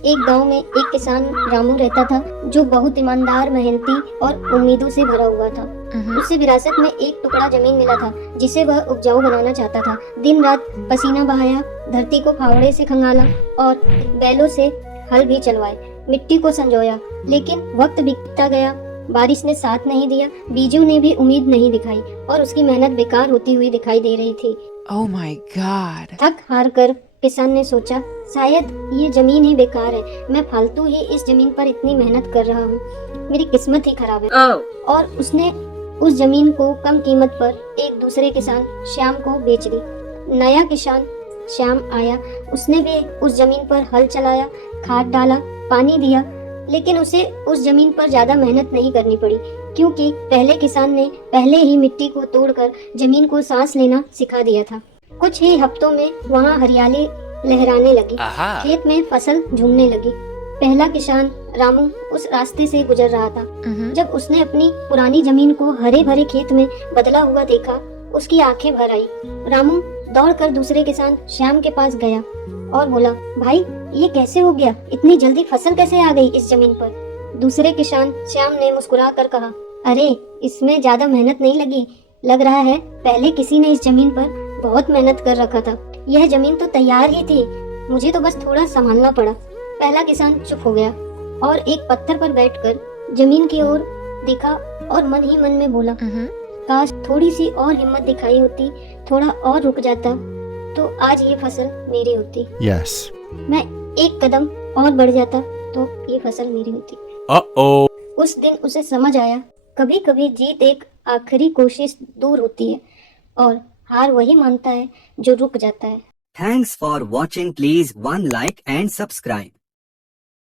एक गांव में एक किसान रामू रहता था जो बहुत ईमानदार, मेहनती और उम्मीदों से भरा हुआ था। उसे विरासत में एक टुकड़ा जमीन मिला था जिसे वह उपजाऊ बनाना चाहता था। दिन रात पसीना बहाया, धरती को फावड़े से खंगाला और बैलों से हल भी चलवाए, मिट्टी को संजोया। लेकिन वक्त बीतता गया, बारिश ने साथ नहीं दिया, बीजों ने भी उम्मीद नहीं दिखाई और उसकी मेहनत बेकार होती हुई दिखाई दे रही थी। Oh my God. थक हार कर किसान ने सोचा, शायद ये जमीन ही बेकार है, मैं फालतू ही इस जमीन पर इतनी मेहनत कर रहा हूँ, मेरी किस्मत ही खराब है। और उसने उस जमीन को कम कीमत पर एक दूसरे किसान श्याम को बेच दी। नया किसान श्याम आया, उसने भी उस जमीन पर हल चलाया, खाद डाला, पानी दिया, लेकिन उसे उस जमीन पर ज्यादा मेहनत नहीं करनी पड़ी क्योंकि पहले किसान ने पहले ही मिट्टी को तोड़कर जमीन को सांस लेना सिखा दिया था। कुछ ही हफ्तों में वहाँ हरियाली लहराने लगी, खेत में फसल झूमने लगी। पहला किसान रामू उस रास्ते से गुजर रहा था। जब उसने अपनी पुरानी जमीन को हरे भरे खेत में बदला हुआ देखा, उसकी आंखें भर आई। रामू दौड़कर दूसरे किसान श्याम के पास गया और बोला, भाई ये कैसे हो गया, इतनी जल्दी फसल कैसे आ गई इस जमीन पर? दूसरे किसान श्याम ने मुस्कुरा कर कहा, अरे इसमें ज्यादा मेहनत नहीं लगी, लग रहा है पहले किसी ने इस जमीन पर बहुत मेहनत कर रखा था। यह जमीन तो तैयार ही थी, मुझे तो बस थोड़ा संभालना पड़ा। पहला किसान चुप हो गया और एक पत्थर पर बैठकर जमीन की ओर देखा और मन ही मन में बोला, काश थोड़ी सी और हिम्मत दिखाई होती, थोड़ा और रुक जाता तो आज ये फसल मेरी होती। Yes. मैं एक कदम और बढ़ जाता तो ये फसल मेरी होती। उस दिन उसे समझ आया, कभी कभी जीत एक आखिरी कोशिश दूर होती है और हार वही मानता है जो रुक जाता है। Thanks for watching. Please one like and subscribe.